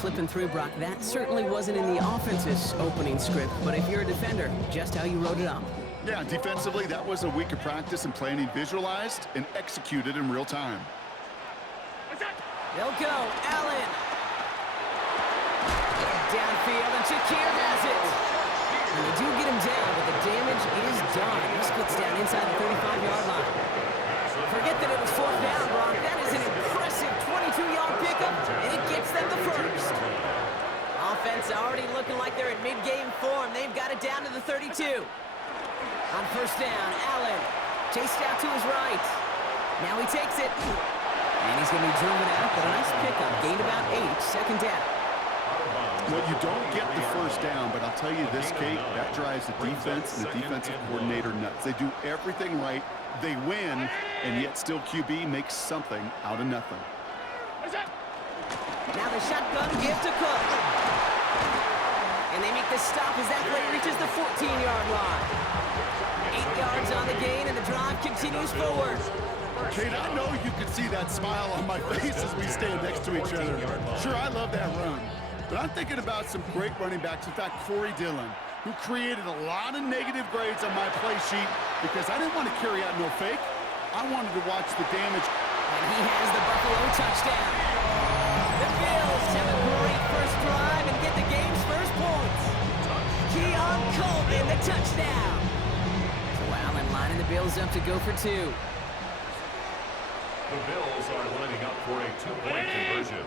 flipping through, Brock, that certainly wasn't in the offense's opening script, but if you're a defender, just how you wrote it up. Yeah, defensively, that was a week of practice and planning visualized and executed in real time. They'll go. Allen. Downfield, and Shakir has it. And they do get him down, but the damage is done. This gets down inside the 35-yard line. Forget that it was fourth down, Brock. That is an impressive 22-yard pickup, and it gets them the first. Offense already looking like they're in mid-game form. They've got it down to the 32. On first down, Allen chased out to his right. Now he takes it. And he's going to be driven out, but a nice pickup. Gained about 8, second down. Well, you don't get the first down, but I'll tell you this, Kate, that drives the defense and the defensive coordinator nuts. They do everything right. They win, and yet still QB makes something out of nothing. Now the shotgun give to Cook. And they make the stop as that play reaches the 14-yard line. 8 yards on the gain, and the drive continues forward. Kate, I know you can see that smile on my face as we stand next to each other. Sure, I love that run. But I'm thinking about some great running backs. In fact, Corey Dillon, who created a lot of negative grades on my play sheet because I didn't want to carry out no fake. I wanted to watch the damage. And he has the Buffalo touchdown. The Bills have a great first drive and get the game's first points. Keon Coleman, the touchdown. So Allen lining the Bills up to go for 2. The Bills are lining up for a 2-point conversion.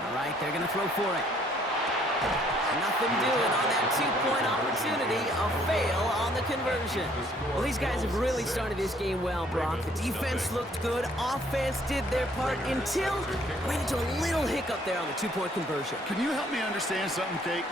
All right, they're going to throw for it. Nothing doing on that 2-point opportunity. A fail on the conversion. Well, these guys have really started this game well, Brock. The defense looked good. Offense did their part until ran into a little hiccup there on the 2-point conversion. Can you help me understand something, Kate?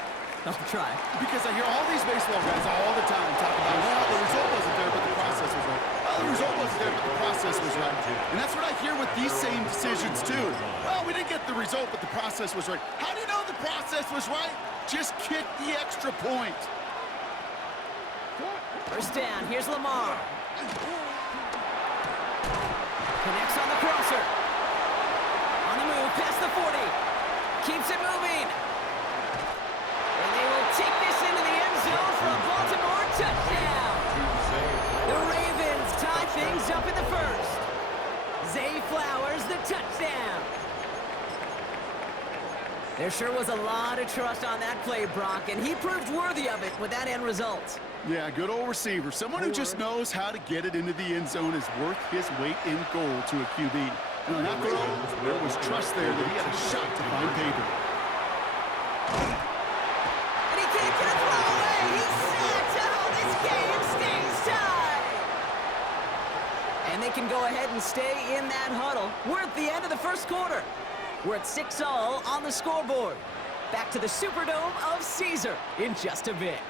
I'll try. Because I hear all these baseball guys all the time talk about, well, the result wasn't there, but the process was right. Well, the result wasn't there, but the process was right. And that's what I hear with these same decisions, too. Well, we didn't get the result, but the process was right. How do you know the process was right? Just kick the extra point. First down. Here's Lamar. Connects on the crosser. On the move, past the 40. Keeps it moving. And they will take this into the end zone for a Baltimore touchdown. The Ravens tie things up in the first. Zay Flowers, the touchdown. There sure was a lot of trust on that play, Brock, and he proved worthy of it with that end result. Yeah, good old receiver. Someone who just knows how to get it into the end zone is worth his weight in gold to a QB. And on that throw, there was trust there that he had a shot to find pay dirt. And he can't get a throw away. He's sacked. Oh, this game stays tied. And they can go ahead and stay in that huddle. We're at the end of the first quarter. We're at 6-all on the scoreboard. Back to the Superdome of Caesar in just a bit.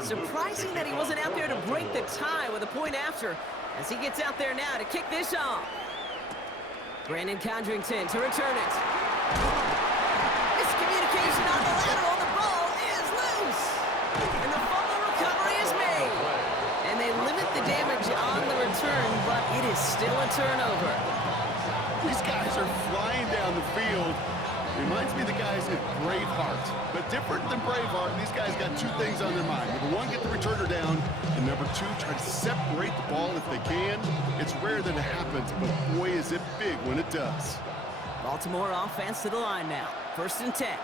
Surprising that he wasn't out there to break the tie with a point after as he gets out there now to kick this off. Brandon Condrington to return it. Miscommunication on the lateral. The ball is loose. And the fumble recovery is made. And they limit the damage on the return, but it is still a turnover. These guys are flying down the field. Reminds me of the guys in Braveheart. But different than Braveheart, these guys got 2 things on their mind. Number 1, get the returner down. And number 2, try to separate the ball if they can. It's rare that it happens, but boy, is it big when it does. Baltimore offense to the line now. 1st and 10.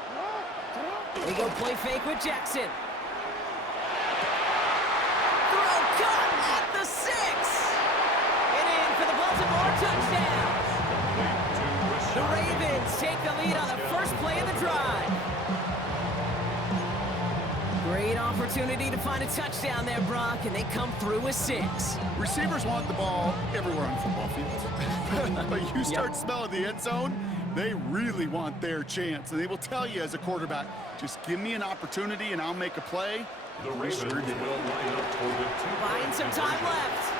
They go play fake with Jackson. Throw caught at the 6. And in for the Baltimore touchdown. The Ravens take the lead on the first play of the drive. Great opportunity to find a touchdown there, Brock, and they come through with 6. Receivers want the ball everywhere on football fields. But you start smelling the end zone, they really want their chance. And they will tell you as a quarterback, just give me an opportunity and I'll make a play. The Ravens will line up for the 2. Buying some time left.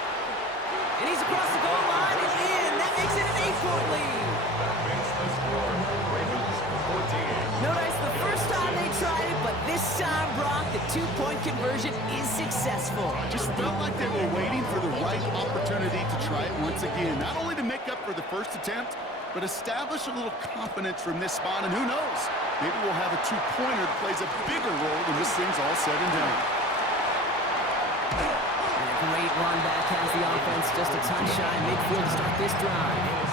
And he's across the goal line and in. That makes it an 8-point lead. That makes the score Ravens Notice the first time they tried it, but this time, Brock, the two-point conversion is successful. Just felt like they were waiting for the right opportunity to try it once again. Not only to make up for the first attempt, but establish a little confidence from this spot. And who knows, maybe we'll have a two-pointer that plays a bigger role when this thing's all said and done. And a great run back has the offense just a touch shy midfield to start this drive.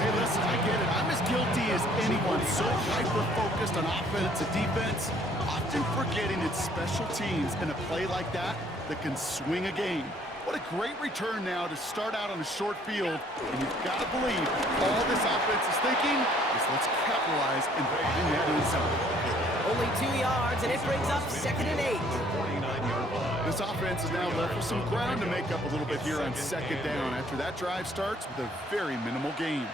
Hey, listen, I get it. I'm as guilty as anyone. So hyper-focused on offense and defense, often forgetting it's special teams in a play like that can swing a game. What a great return now to start out on a short field. And you've got to believe all this offense is thinking is let's capitalize and find that end zone. Only 2 yards, and it brings up 2nd and 8. This offense is now left with some ground to make up a little bit here on 2nd down after that drive starts with a very minimal gain.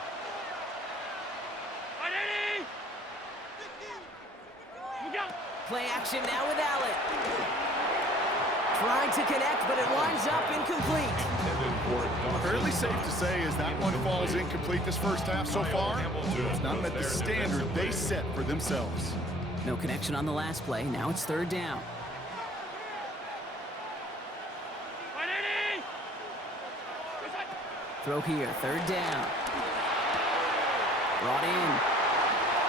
Play action now with Allen. Trying to connect, but it winds up incomplete. Fairly safe to say as that one falls incomplete this first half so far, it's not met the standard they set for themselves. No connection on the last play. Now it's 3rd down. Throw here, 3rd down. Brought in.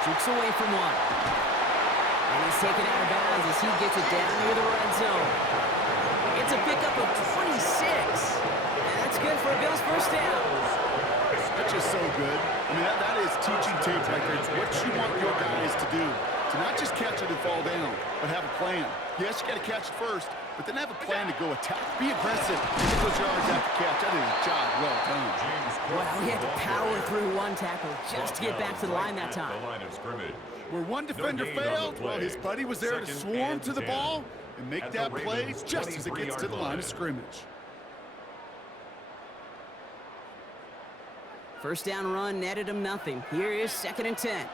Jukes away from one. And he's taken out of bounds as he gets it down near the red zone. It's a pickup of 26. And that's good for a Bills first down. That's just so good. I mean, that is teaching tape right there. It's what you want your guys to do. To not just catch it and fall down, but have a plan. Yes, you got to catch it first, but then have a plan to go attack. Be aggressive. Get those yards after catch. That is a job well done. Wow, he had to power through one tackle just to get back to the line that time. Where one defender failed, well, his buddy was there to swarm to the ball and make that play just as it gets to the line of scrimmage. First down run netted him nothing. Here is 2nd and 10.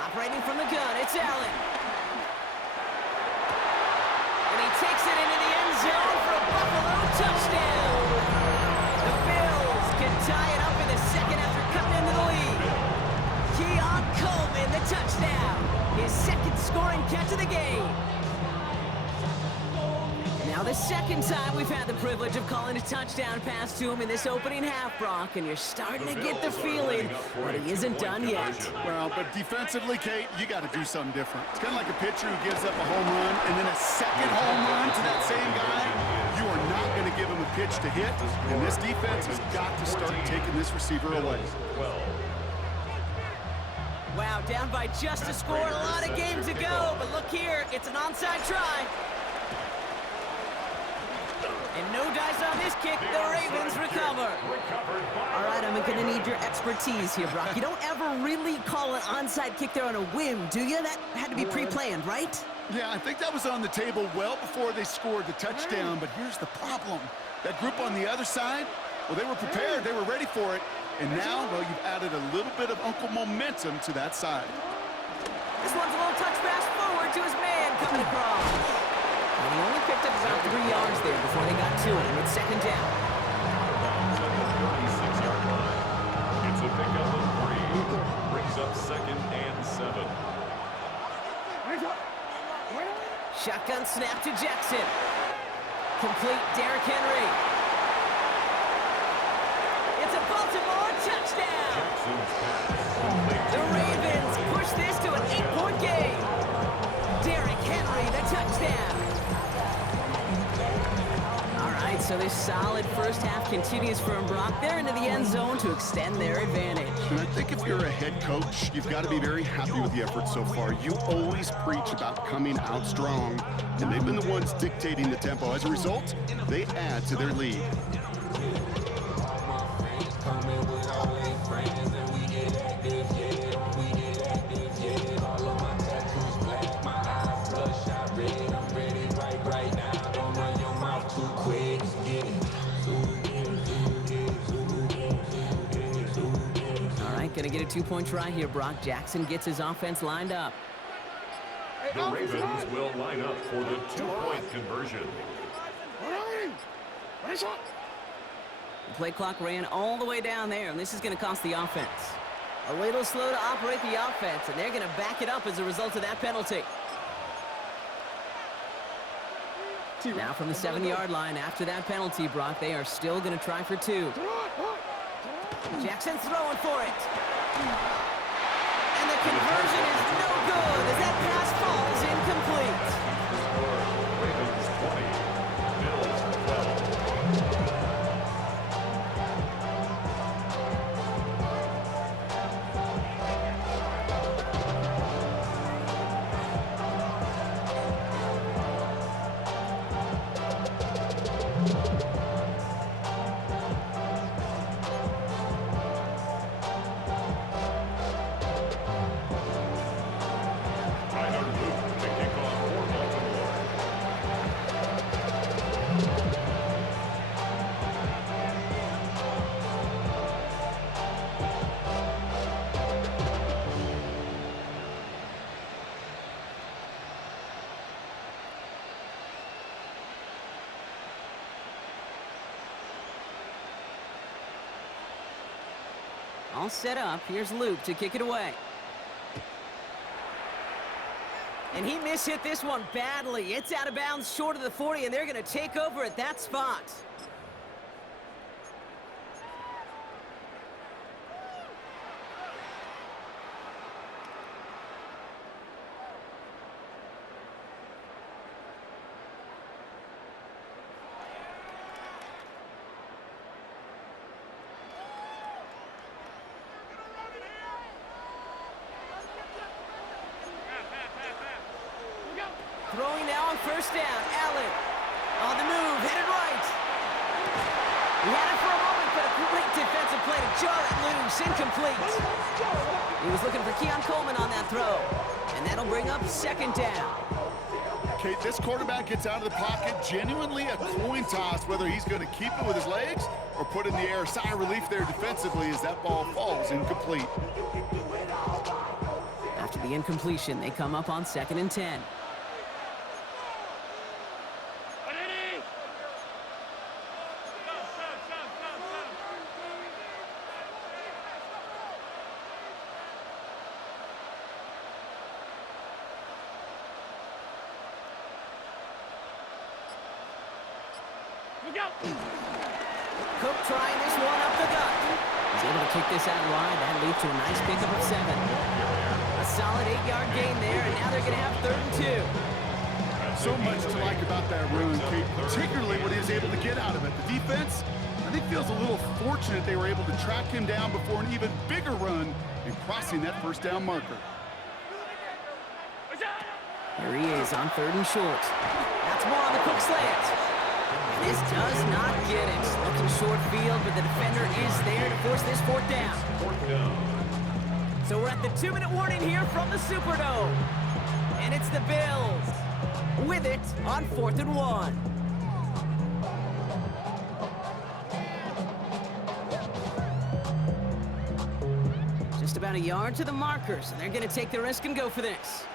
Operating from the gun, it's Allen. And he takes it into the end zone for a Buffalo touchdown. The Bills can tie it up in the 2nd after cutting into the lead. Keon Coleman, the touchdown. His 2nd scoring catch of the game. Now the 2nd time we've had the privilege of calling a touchdown pass to him in this opening half, Brock, and you're starting to get the feeling that he isn't done yet. Well, but defensively, Kate, you got to do something different. It's kind of like a pitcher who gives up a home run and then a 2nd home run to that same guy. You are not going to give him a pitch to hit, and this defense has got to start taking this receiver away. Wow, down by just a score, a lot of game to go, but look here, it's an onside try. And no dice on this kick, the Ravens recover. All right, I'm going to need your expertise here, Brock. You don't ever really call an onside kick there on a whim, do you? That had to be pre-planned, right? Yeah, I think that was on the table well before they scored the touchdown, but here's the problem. That group on the other side, well, they were prepared, they were ready for it, and now, well, you've added a little bit of Uncle momentum to that side. This one's a little touch pass forward to his man coming across. And he only picked up about 3 yards there before they got to him. It's 2nd down. It's a pickup of 3. Brings up 2nd and 7. Shotgun snap to Jackson. Complete Derrick Henry. It's a Baltimore touchdown. The Ravens push this to an 8-point game. Derrick Henry, the touchdown. All right, so this solid first half continues for Brock. They're into the end zone to extend their advantage. And I think if you're a head coach, you've got to be very happy with the effort so far. You always preach about coming out strong, and they've been the ones dictating the tempo. As a result, they add to their lead. Gonna get a 2-point try here, Brock. Jackson gets his offense lined up. The Ravens will line up for the 2-point conversion. The play clock ran all the way down there, and this is going to cost the offense. A little slow to operate the offense, and they're going to back it up as a result of that penalty. Now from the 7-yard line after that penalty, Brock, they are still going to try for 2. Jackson's throwing for it. And the conversion is no good as that pass falls incomplete. Ravens 20, Bills 12. All set up. Here's Luke to kick it away. And he mishit this one badly. It's out of bounds short of the 40, and they're going to take over at that spot. Throwing now on first down. Allen on the move, headed right. He had it for a moment, but a great defensive play to jar it loose. Incomplete. He was looking for Keon Coleman on that throw. And that'll bring up second down. Okay, this quarterback gets out of the pocket. Genuinely a coin toss whether he's going to keep it with his legs or put it in the air. Sigh of relief there defensively as that ball falls incomplete. After the incompletion, they come up on 2nd and 10. Cook trying this one up the gut. He's able to kick this out wide. That leads to a nice pickup of 7. A solid 8-yard gain there, and now they're going to have 3rd and 2. So much to like about that run, Kate, particularly what he was able to get out of it. The defense, I think, feels a little fortunate they were able to track him down before an even bigger run and crossing that first down marker. Here he is on 3rd and short. That's more on the Cook slant. This does not get it. Looking short field, but the defender is there to force this 4th down. So we're at the 2-minute warning here from the Superdome. And it's the Bills with it on 4th and 1. Just about a yard to the marker, so they're going to take the risk and go for this.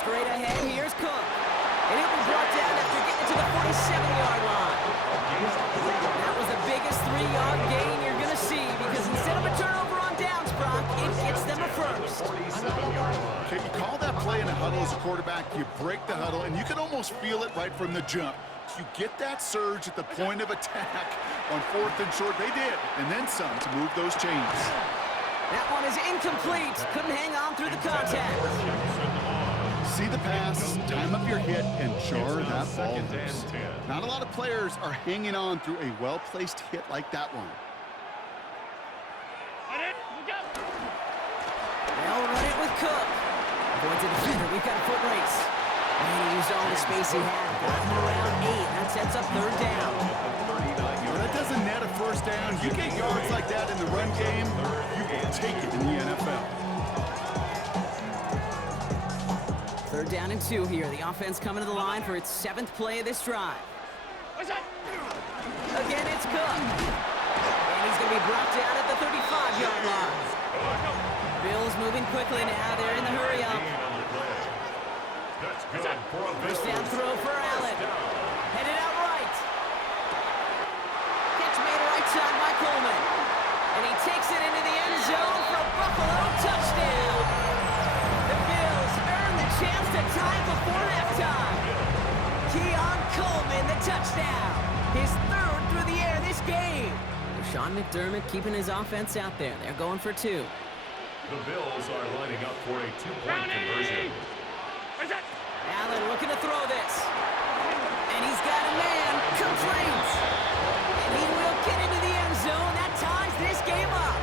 Straight ahead, here's Cook. And he'll be brought down after getting to the 47-yard line. That was the biggest 3-yard gain you're going to see because instead of a turnover on downs, Brock, it gets them a first. Okay, you call that play in a huddle as a quarterback, you break the huddle, and you can almost feel it right from the jump. You get that surge at the point of attack on 4th and short. They did, and then some to move those chains. That one is incomplete. Couldn't hang on through the contact. See the pass, time up your hit, and jar that ball loose. Not a lot of players are hanging on through a well-placed hit like that one. They'll run it with Cook. Avoids a defender. We've got a foot race. And he used all the space he had. Got him around 8. That sets up 3rd down. Well, that doesn't net a first down. You get yards like that in the run game, you will take it in the NFL. 3rd down and 2 here. The offense coming to the line for its 7th play of this drive. Again, it's Cook. And he's going to be brought down at the 35-yard line. Bills moving quickly now. They're in the hurry up. First down throw for Allen. Headed out Coleman. And he takes it into the end zone for a Buffalo touchdown. The Bills earn the chance to tie before halftime. Coleman, the touchdown. His third through the air this game. Sean McDermott keeping his offense out there. They're going for two. The Bills are lining up for a two-point conversion. Allen looking to throw this. And he's got a man. Complete. And he will get into the end zone. That ties this game up.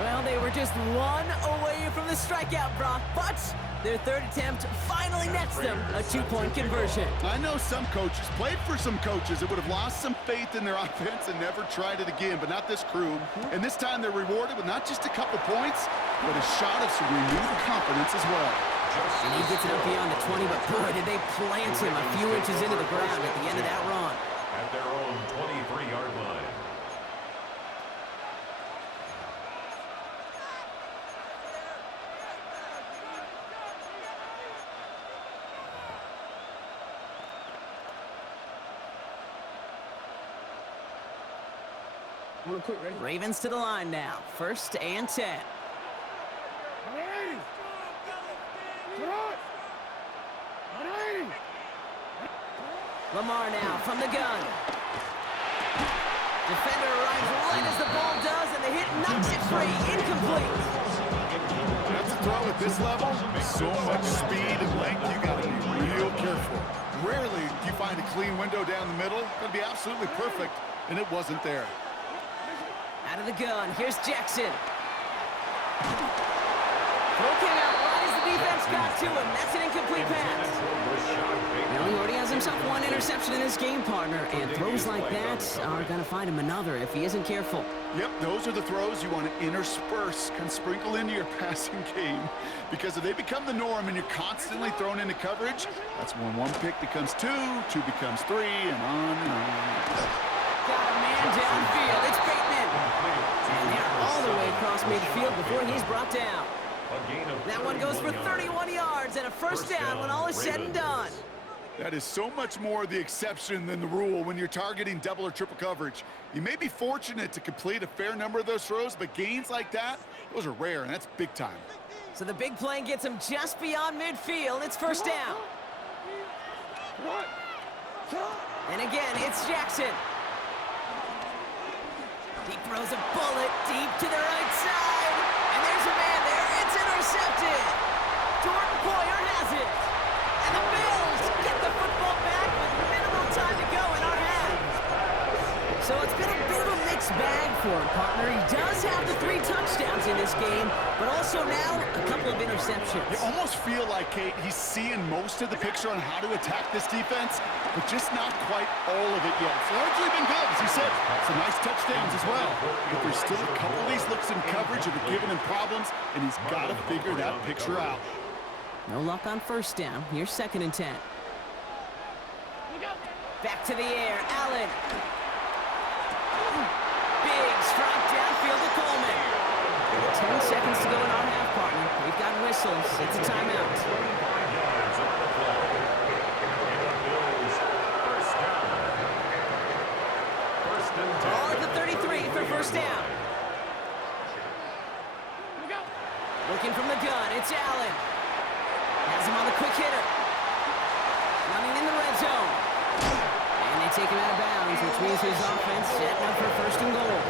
Well, they were just one away from the strikeout, Brock, but their third attempt finally nets them a two-point conversion. I know some coaches, played for some coaches that would have lost some faith in their offense and never tried it again, but not this crew. And this time they're rewarded with not just a couple points, but a shot of some renewed confidence as well. And he gets it up beyond the 20, but boy, did they plant him a few inches into the ground at the end of that run. At their own 23-yard line. Ravens to the line now. 1st and 10. Lamar now from the gun. Defender arrives right as the ball does, and the hit knocks it free. Incomplete. That's a throw at this level. So much speed and length, you got to be real careful. Rarely do you find a clean window down the middle. It'll be absolutely perfect, and it wasn't there. Out of the gun, here's Jackson. Looking out right as the defense got to him. That's an incomplete pass. Well, he already has himself one interception in this game, partner, and throws like that are going to find him another if he isn't careful. Yep, those are the throws you want to intersperse, kind of sprinkle into your passing game, because if they become the norm and you're constantly thrown into coverage, that's when one pick becomes two, two becomes three, and on and on. Got a man downfield. It's Bateman. And they're all the way across midfield before he's brought down. That one goes for 31 yards and a first down when all is said and done. That is so much more the exception than the rule when you're targeting double or triple coverage. You may be fortunate to complete a fair number of those throws, but gains like that, those are rare, and that's big time. So the big play gets him just beyond midfield. It's first down. And again, it's Jackson. He throws a bullet deep to the right side. And there's a man there. It's intercepted. Jordan Poyer has it. And the Bills get the football back with minimal time to go in our half. So it's been a bit of a mixed bag for him, partner. He does have the 3 touchdowns in this game, but also now a couple of interceptions. You almost feel like, Kate, he's seeing most of the picture on how to attack this defense, but just not quite all of it yet. It's largely been good, as he said. Some nice touchdowns as well. But there's still a couple of these looks in coverage that are giving him problems, and he's got to figure that picture out. No luck on first down. Here's 2nd and 10. Back to the air. Allen. Big strike downfield to Coleman. 10 seconds to go in our half, partner. We've got whistles. It's a timeout. Ball at the 33 for first down. Looking from the gun, it's Allen. Has him on the quick hitter. Running in the red zone. And they take him out of bounds, which means his offense setting up for 1st and goal.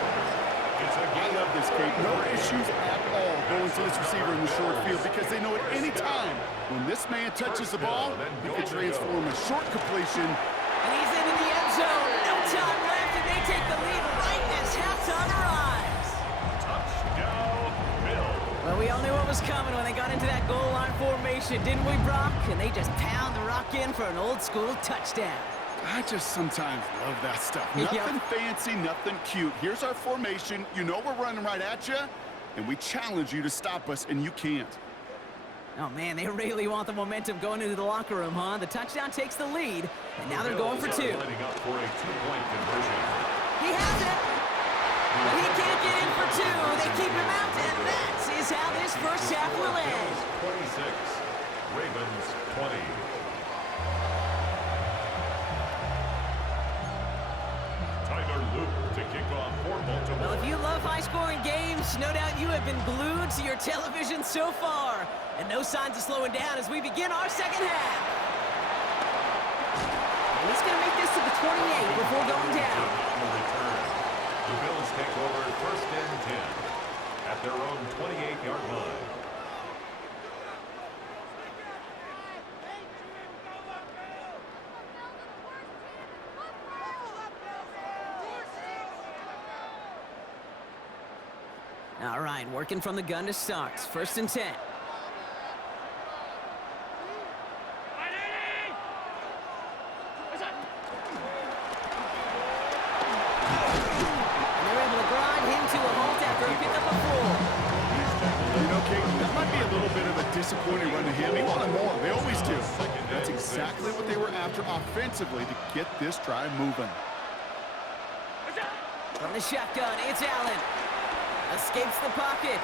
I love this, Kate. No issues at all going to this receiver in the short field because they know at any time when this man touches the ball, he can transform a short completion. And he's into the end zone. No time left, and they take the lead right as halftime arrives. Touchdown, Bill. Well, we all knew what was coming when they got into that goal line formation, didn't we, Brock? And they just pound the rock in for an old-school touchdown. I just sometimes love that stuff. Nothing fancy, nothing cute. Here's our formation. You know we're running right at you, and we challenge you to stop us, and you can't. Oh, man, they really want the momentum going into the locker room, huh? The touchdown takes the lead, and now they're going for 2. Lining up for a two-point conversion. He has it, but he can't get in for 2. They keep him out, and that is how this first half will end. 26, Ravens 20. Tyler Luke to kick off for Baltimore. high-scoring games. No doubt you have been glued to your television so far. And no signs of slowing down as we begin our second half. And he's going to make this to the 28 before going down. The Bills take over first and 10 at their own 28-yard line. All right, working from the gun to start. First and 10. Disappointing run to him. He wanted more. They always do. That's exactly what they were after offensively to get this drive moving. From the shotgun, it's Allen. Escapes the pocket.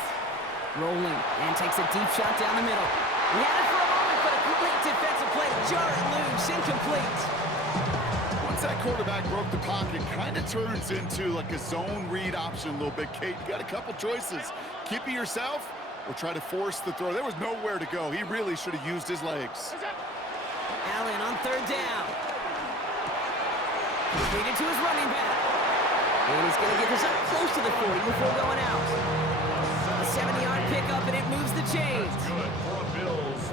Rolling and takes a deep shot down the middle. He had it for a moment, but a complete defensive play. Jar it loose, incomplete. Once that quarterback broke the pocket, kind of turns into like a zone read option a little bit. Kate, you got a couple choices. Keep it yourself or try to force the throw. There was nowhere to go. He really should have used his legs. Allen on third down. Feed it to his running back. And he's going to get this up close to the 40 before going out. A 70-yard pickup, and it moves the chains.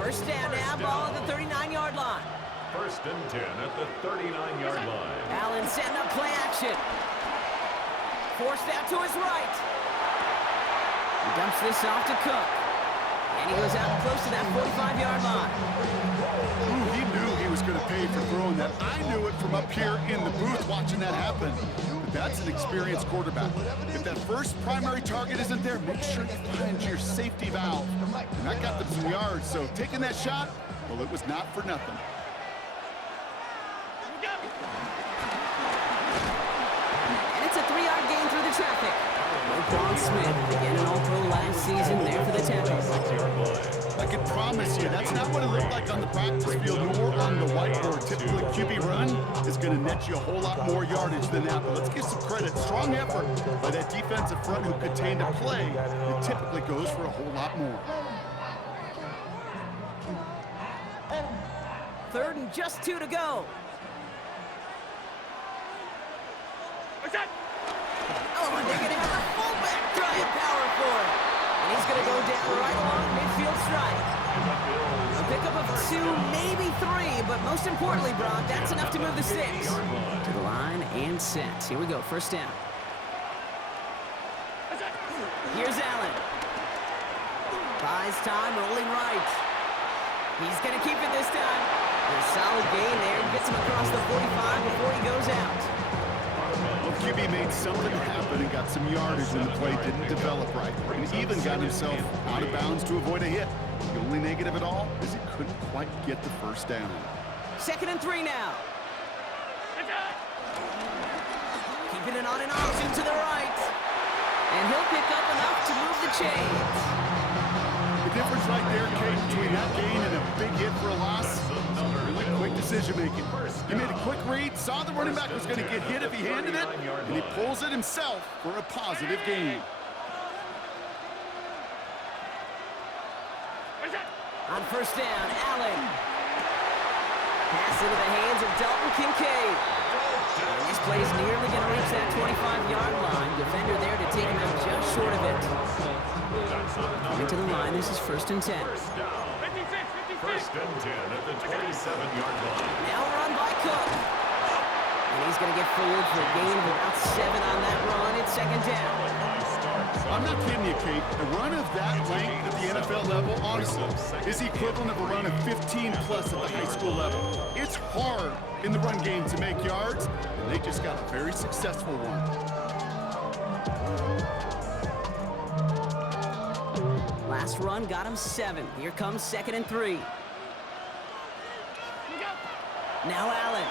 First down now, ball at the 39-yard line. First and 10 at the 39-yard line. Allen setting up play action. Forced out to his right. He dumps this off to Cook. And he goes out close to that 45-yard line. Ooh, he knew he was going to pay for throwing that. I knew it from up here in the booth watching that happen. But that's an experienced quarterback. If that first primary target isn't there, make sure you find your safety valve. And that got them some yards. So taking that shot, well, it was not for nothing. And it's a 3-yard gain through the traffic. Braun Smith, again an All-Pro last season, there for the tackle. I can promise you, that's not what it looked like on the practice field nor on the whiteboard. Typically, QB run is going to net you a whole lot more yardage than that. But let's give some credit. Strong effort by that defensive front who contained a play that typically goes for a whole lot more. Third and just 2 to go. Oh, and they're going to have a fullback trying power for it. And he's going to go down right along midfield strike. A pickup of 2, maybe 3, but most importantly, Brock, that's enough to move the sticks. To the line and set. Here we go, first down. Here's Allen. Buys time, rolling right. He's going to keep it this time. A solid gain there. Gets him across the 45 before he goes out. Well, QB made something happen and got some yardage when the play didn't develop right. And even got himself out of bounds to avoid a hit. The only negative at all is he couldn't quite get the first down. Second and 3 now. Keeping it on an option to the right. And he'll pick up enough to move the chains. The difference right there, Kate, between that gain and a big hit for a loss, really quick decision-making. He made a quick read, saw the running back was going to get hit if he handed it, and he pulls it himself for a positive gain. On first down, Allen. Pass into the hands of Dalton Kincaid. And this play is nearly going to reach that 25-yard line. Defender there to take him out just short of it. Coming to the line, this is first and 10. First and 10 at the 27-yard line. Now run by Cook. And he's going to get forward for a gain of about 7 on that run. It's second down. I'm not kidding you, Kate. A run of that length at the NFL level, honestly, is the equivalent of a run of 15-plus at the high school level. It's hard in the run game to make yards, and they just got a very successful one. Last run got him 7. Here comes second and 3. Now Allen.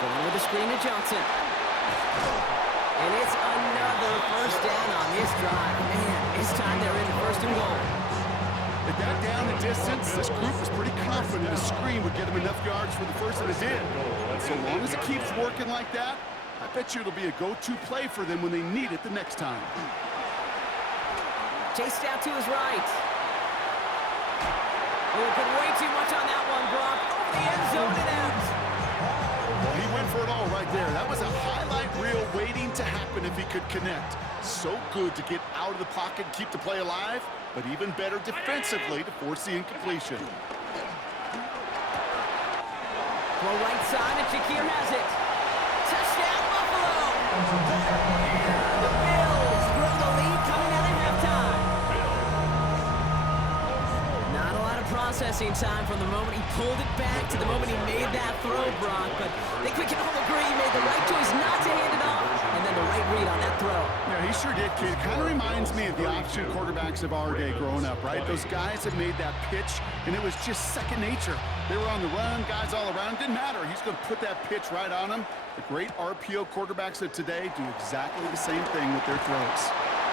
Going with the screen to Johnson. And it's another first down on this drive. Man, this time they're in first and goal. At that down and distance, this group was pretty confident a screen would get them enough yards for the first, and it did. So long as it keeps working like that, I bet you it'll be a go-to play for them when they need it the next time. Chased out to his right. Oh, put way too much on that one, Brock. Over the end zone and out. Well, he went for it all right there. That was a highlight reel waiting to happen if he could connect. So good to get out of the pocket and keep the play alive, but even better defensively to force the incompletion. Well, right side, and Shakir has it. Touchdown, Buffalo! The Bills grow the lead coming out of halftime. Not a lot of processing time from the moment he pulled it back to the moment he made that throw, Brock, but I think we can all agree he made the right choice not to hand it off, and then the right read on that throw. Yeah, he sure did, kid. Kind of reminds me of the option quarterbacks of our day growing up, right? Those guys that made that pitch, and it was just second nature. They were on the run, guys all around. Didn't matter. He's going to put that pitch right on them. The great RPO quarterbacks of today do exactly the same thing with their throws.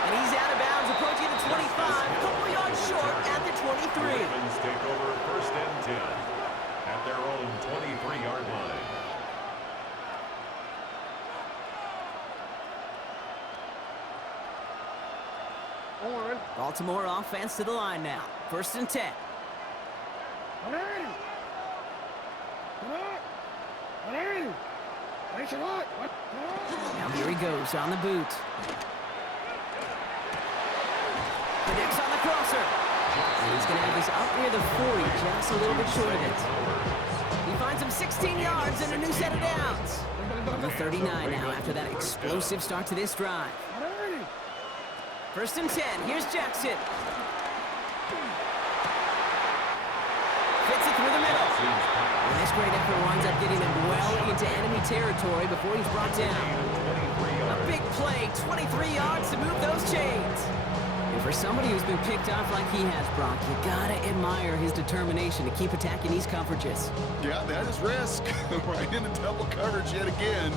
And he's out of bounds, approaching the 25, a couple yards short at the 23. Ravens take over first and 10 at their own 23-yard line. Baltimore offense to the line now. First and 10. Now here he goes on the boot. Connects on the crosser. And he's going to have this up near the 40, just a little bit short of it. He finds him 16 yards and a new set of downs. On the 39 now after that explosive start to this drive. First and 10. Here's Jackson. Fits it through the middle. And this great effort winds up getting him well into enemy territory before he's brought down. A big play, 23 yards to move those chains. And for somebody who's been picked off like he has, Brock, you gotta admire his determination to keep attacking these coverages. Yeah, that is risk. Right into double coverage yet again.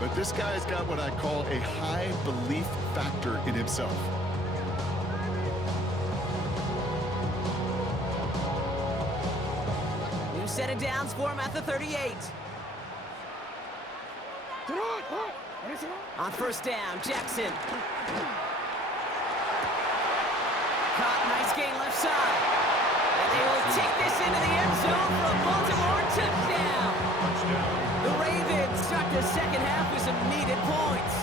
But this guy's got what I call a high belief factor in himself. New set of downs for him at the 38. On first down, Jackson. Caught, nice gain left side. And they will take this into the end zone for a Baltimore touchdown. The Ravens start the second half with some needed points.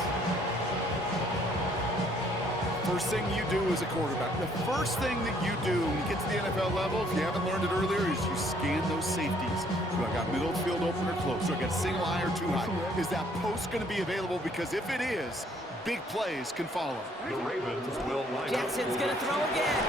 First thing you do as a quarterback, the first thing that you do when you get to the NFL level, if you haven't learned it earlier, is you scan those safeties. Do I got middle field open or close? Do I got a single high or too high? Is that post going to be available? Because if it is, big plays can follow. The Ravens will line Jackson's going to throw again.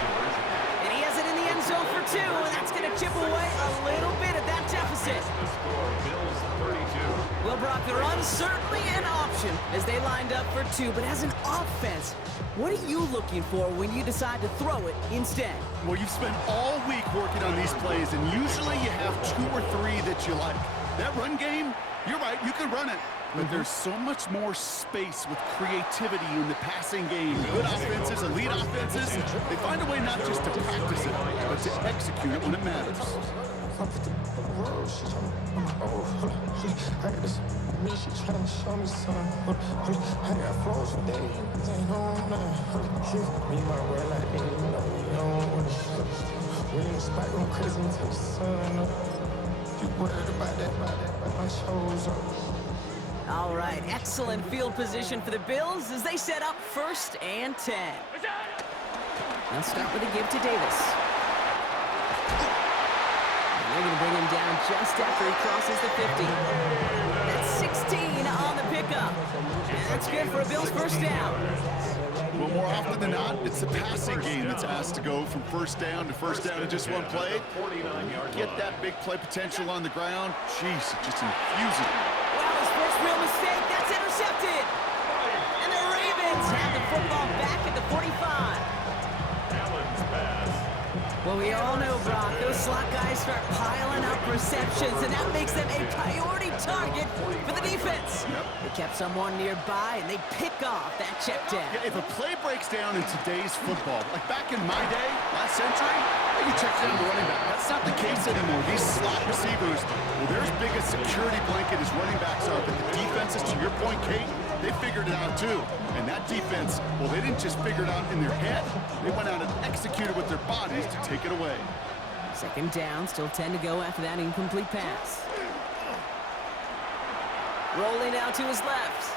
And he has it in the end zone for 2, and that's going to chip away a little bit at that deficit. The score, Bills 32. Well, Brock, the run's certainly an option as they lined up for 2, but as an offense, what are you looking for when you decide to throw it instead? Well, you've spent all week working on these plays, and usually you have 2 or 3 that you like. That run game, you're right, you can run it. But there's so much more space with creativity in the passing game. Good offenses, elite offenses, they find a way not just to practice it, but to execute it when it matters. All right, excellent field position for the Bills as they set up first and 10. Let's start with a give to Davis. And they're going to bring him down just after he crosses the 50. That's 16 on the pickup. And that's good for a Bills first down. Well, more often than not, it's the passing game that's asked to go from first down in just one play. Get that big play potential on the ground. Jeez, just infusing it. Wow, his first real mistake. That's intercepted. And the Ravens have the football back at the 45. Allen's pass. Well, we We all know, Brock, those slot guys start piling up receptions, and that makes them a priority target for the defense. They kept someone nearby, and they pick off that check down. Yeah, if a play breaks down in today's football, like back in my day, last century, you check down the running back. That's not the case anymore. These slot receivers, well, their biggest security blanket as running backs are, but the defenses, to your point, Kate, they figured it out too. And that defense, well, they didn't just figure it out in their head. They went out and executed with their bodies to take it away. Second down, still 10 to go after that incomplete pass. Rolling out to his left.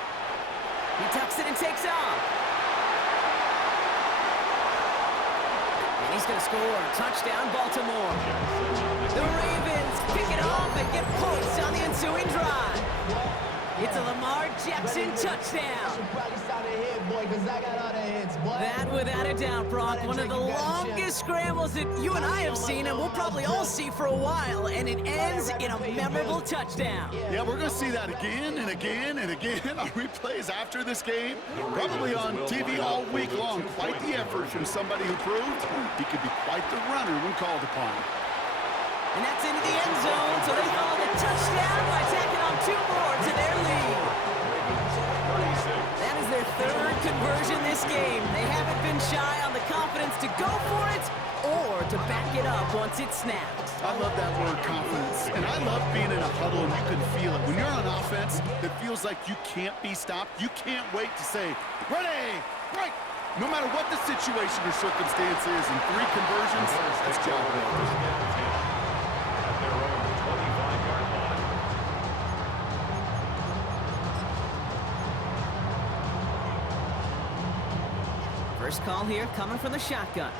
He tucks it and takes off. And he's going to score. Touchdown, Baltimore. The Ravens pick it off and get points on the ensuing drive. It's a Lamar Jackson touchdown. That, without a doubt, Brock, one of the longest scrambles that you and I have seen, and we'll probably all see for a while, and it ends in a memorable touchdown. Yeah, we're going to see that again and again and again on replays after this game, probably on TV all week long. Quite the effort from somebody who proved he could be quite the runner when called upon. And that's into the end zone, so they follow the touchdown by tacking on 2 more to their lead. That is their 3rd conversion this game. They haven't been shy on the confidence to go for it or to back it up once it's snapped. I love that word, confidence. And I love being in a huddle and you can feel it. When you're on offense, it feels like you can't be stopped. You can't wait to say, ready, break. No matter what the situation or circumstance is, in 3 conversions, that's job well. First call here coming from the shotgun.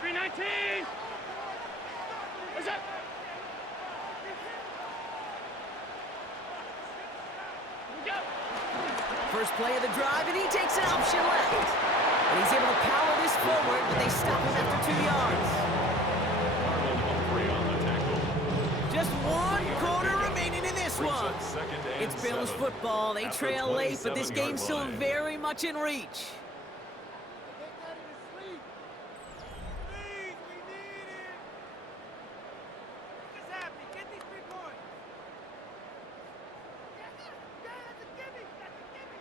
319! What's up? Go! First play of the drive, and he takes an option left. And he's able to power this forward, but they stop him after 2 yards. Just 1 quarter remaining in this one. It's Bills football. They trail late, but this game's still very much in reach.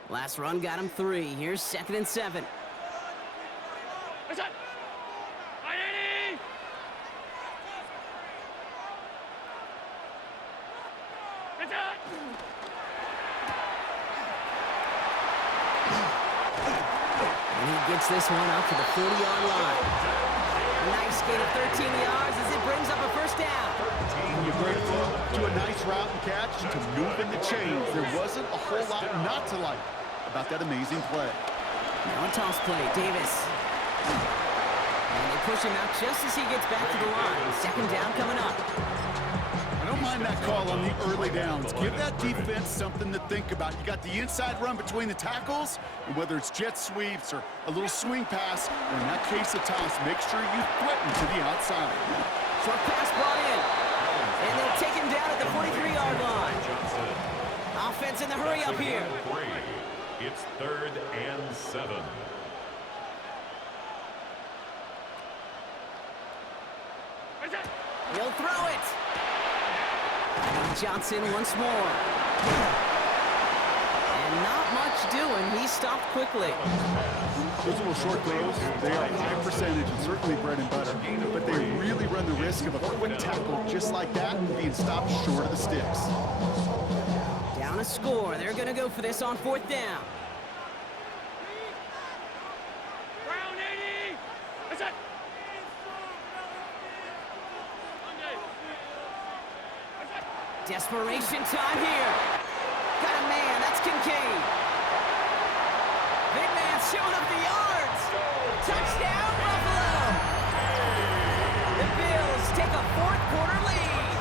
Last run got him 3. Here's 2nd and 7. What's up? 980! What's up? And he gets this one up to the 40-yard line. A nice gain of 13 yards as it brings up a first down. From a great throw to a nice route and catch to moving the chains. There wasn't a whole lot not to like about that amazing play. Now a toss play, Davis. And they push him out just as he gets back to the line. Second down coming up. I don't mind that call on the early downs. Give that defense something to think about. You got the inside run between the tackles, and whether it's jet sweeps or a little swing pass, or in that case a toss, make sure you threaten to the outside. Short pass brought in. And they'll take him down at the 43-yard line. Offense in the hurry up here. It's 3rd and 7. He'll throw it. And Johnson once more. And not much doing. He stopped quickly. Those little short throws, they are high percentage and certainly bread and butter, but they really run the risk of a quick tackle just like that and being stopped short of the sticks. Down a score. They're going to go for this on 4th down. Brown 80! What's up? Desperation time here. Got a man. That's Kincaid. Big man showing up the yards. Touchdown, Buffalo. The Bills take a 4th quarter lead.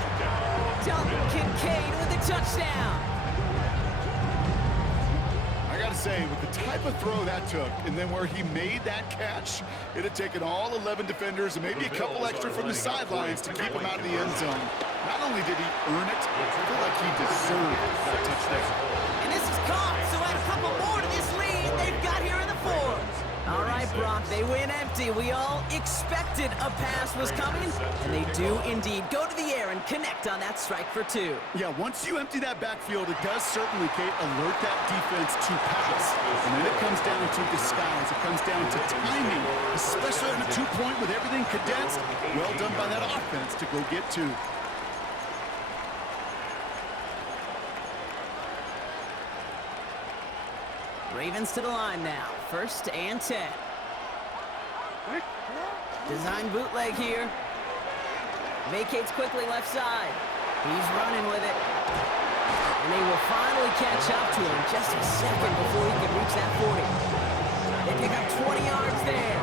Dalton Kincaid with the touchdown. I gotta say, with the type of throw that took, and then where he made that catch, it had taken all 11 defenders and maybe a couple extra from the sidelines to keep him out of the end zone. Not only did he earn it, I feel like he deserved that touchdown. And this is caught, so add a couple more to this lead they've got here in the 4th. All right, Brock, Brock. They win empty. We all expected a pass was coming, and they do indeed go to the air and connect on that strike for two. Yeah, once you empty that backfield, it does certainly, Kate, alert that defense to pass. And then it comes down to disguise. It comes down to timing, especially on a two-point with everything condensed. Well done by that offense to go get two. Ravens to the line now. 1st and 10. Design bootleg here. Vacates quickly left side. He's running with it. And they will finally catch up to him just a second before he can reach that 40. They pick up 20 yards there.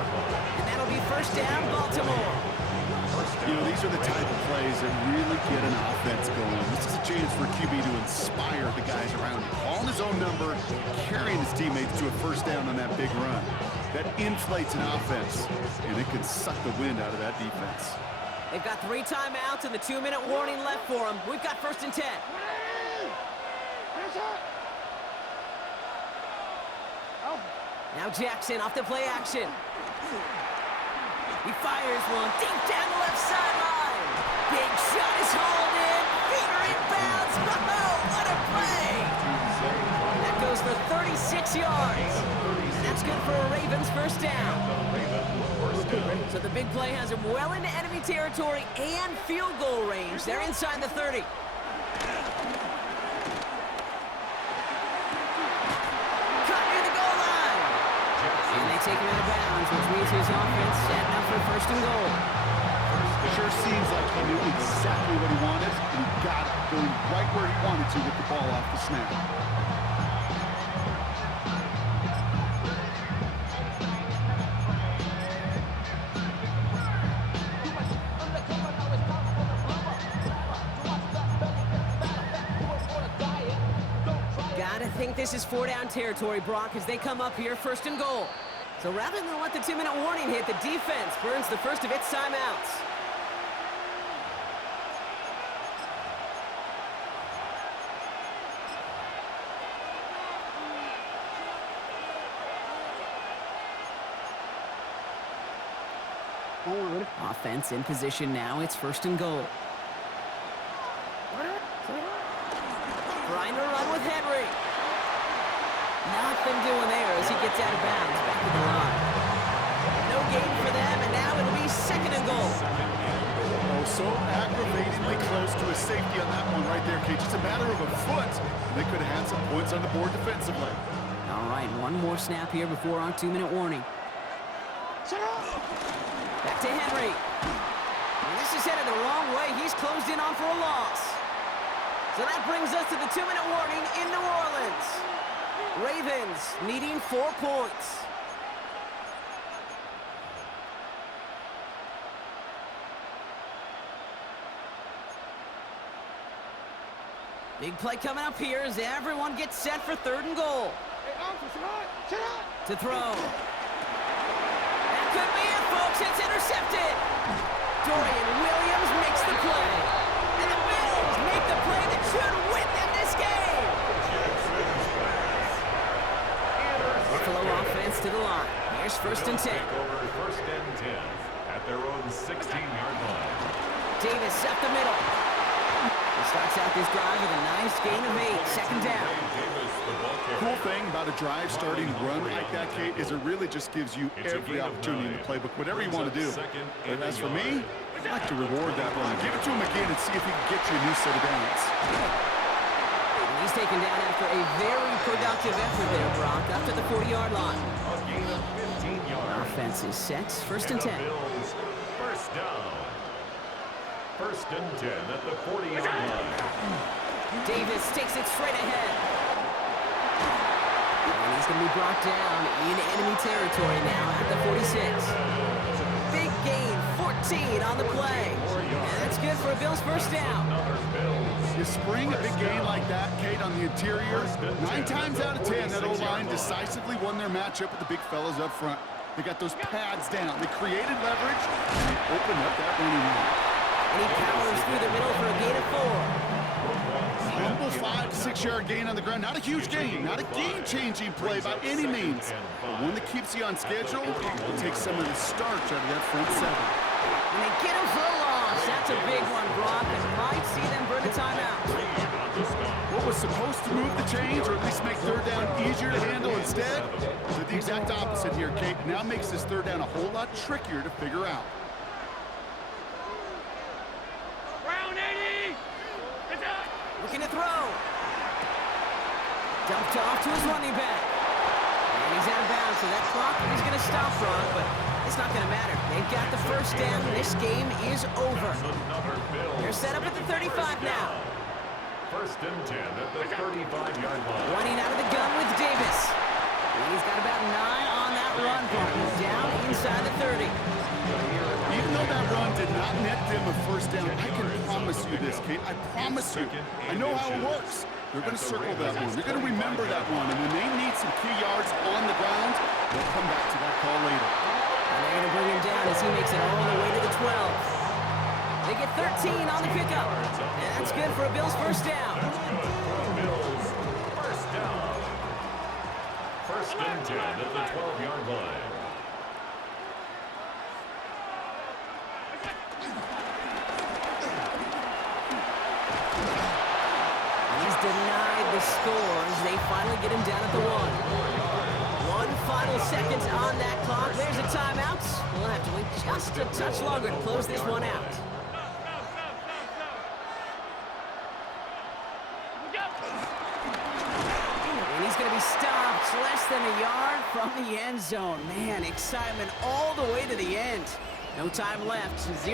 And that'll be 1st down, Baltimore. You know, these are the type of plays that really get an offense going. This is a chance for QB to inspire the guys around him. Calling his own number, carrying his teammates to a 1st down on that big run. That inflates an offense, and it can suck the wind out of that defense. They've got 3 timeouts and the 2-minute warning left for them. We've got 1st and 10. Now Jackson off the play action. He fires one deep down the left sideline. Big shot is hauled in. Feeder inbounds. Oh, what a play! That goes for 36 yards. And that's good for a Ravens 1st down. So the big play has him well into enemy territory and field goal range. They're inside the 30. Take him out of bounds, which means his offense setting up for 1st and goal. Sure seems like he knew exactly what he wanted, and he got it, going right where he wanted to with the ball off the snap. Gotta think this is 4-down territory, Brock, as they come up here 1st and goal. So rather than let the 2-minute warning hit, the defense burns the first of its timeouts. Offense in position now. It's 1st and goal. Trying to run with Henry. Nothing doing there as he gets out of bounds back to the line. No gain for them, and now it'll be 2nd and goal. Oh, so aggravatingly close to a safety on that one right there, Kate. Just a matter of a foot. They could have had some points on the board defensively. All right, one more snap here before our 2-minute warning. Back to Henry. And this is headed the wrong way. He's closed in on for a loss. So that brings us to the 2-minute warning in New Orleans. Ravens needing 4 points. Big play coming up here as everyone gets set for 3rd and goal. To throw. That could be it, folks. It's intercepted. Dorian Williams makes the play. And the Bills make the play that should win them this game. Buffalo offense to the line. Here's 1st and 10. Over 1st and 10 at their own 16-yard line. Davis up the middle. He starts out this drive with a nice gain of 8. 2nd down. Cool thing about a drive starting run like that, Kate, is it really just gives you every opportunity in the playbook, whatever you want to do. But as for me, I'd like to reward that run. Give it to him again and see if he can get you a new set of downs. And he's taken down after a very productive effort there, Brock, up to the 40-yard line. A gain of 15 yards. Offense is set. 1st and 10. Bills 1st down. 1st and 10 at the 40-yard line. Davis takes it straight ahead. And he's going to be brought down in enemy territory now at the 46. Big gain, 14 on the play. And that's good for a Bills 1st down. You spring a big gain like that, Kate, on the interior, 9 times out of 10, that O-line decisively won their matchup with the big fellas up front. They got those pads down. They created leverage, and they opened up that running room. And he powers through the middle for a gain of 4. Humble 5 to 6 yard gain on the ground. Not a huge gain, not a game-changing play by any means, but one that keeps you on schedule and takes some of the starch out of that front seven. And they get him for a loss. That's a big one, Brock, and might see them burn a timeout. What was supposed to move the chains, or at least make third down easier to handle instead, did the exact opposite here, Kate. Now makes this third down a whole lot trickier to figure out. Round 80! It's up! Looking to throw. Dumped off to his running back. And he's out of bounds, so that clock is going to stop, Brock, but it's not going to matter. They've got the first down. This game is over. They're set up at the 35 now. First and 10 at the 35-yard line. Running out of the gun with Davis. And he's got about 9 on that run, Brock. He's down inside the 30. Even though that run did not net them a first down, I can promise you this, Kate. I promise you. I know how it works. They're going to circle that one. They're going to remember that one. And when they need some key yards on the ground, they'll come back to that call later. And they're going to bring him down as he makes it all the way to the 12. They get 13 on the pickup. And that's good for a Bills first down. Bills first down. First and 10 at the 12-yard line. He's denied the scores. They finally get him down at the 1. 1 final second on that clock. There's a timeout. We'll have to wait just a touch longer to close this one out. And he's going to be stopped less than a yard from the end zone. Man, excitement all the way to the end. No time left. 0